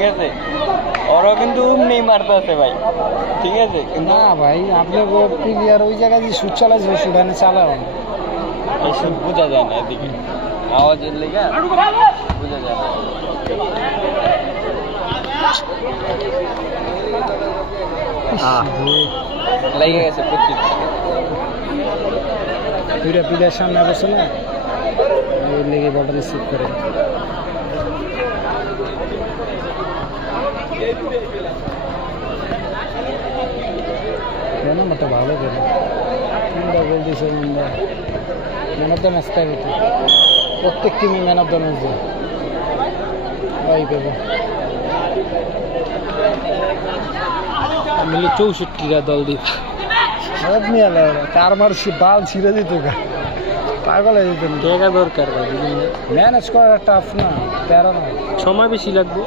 ঠিক আছে ওরা কিন্তু নেই মারতে আছে ভাই ঠিক আছে কিন্তু না ভাই আপনি প্লেয়ার ওই জায়গায় যে শুট চালাইছে সুডানে চালাও না এই সব বোঝা যায় না এদিকে আওয়াজের লেগে বোঝা যায় না লেগে গেছে প্রত্যেক দুইটা প্লেয়ার সামনে বসে না ওই লেগে বলটা রিসিভ করে নম্বরটা ভালো করে মুন্ডা গোল দিয়েছে Munda man of the match তাই হতো প্রত্যেক টিমে ম্যান অফ দ্য ম্যাচ দেয় ভাই পেবো মিলে 64টা দল দিত সব নিয়ে আলো চার মারছি বাল ছিঁড়ে দিত গা পাগল হয়ে যেত জায়গা দরকার ভাই ম্যানেজ করা টাফ না প্যারা না সময় বেশি লাগবে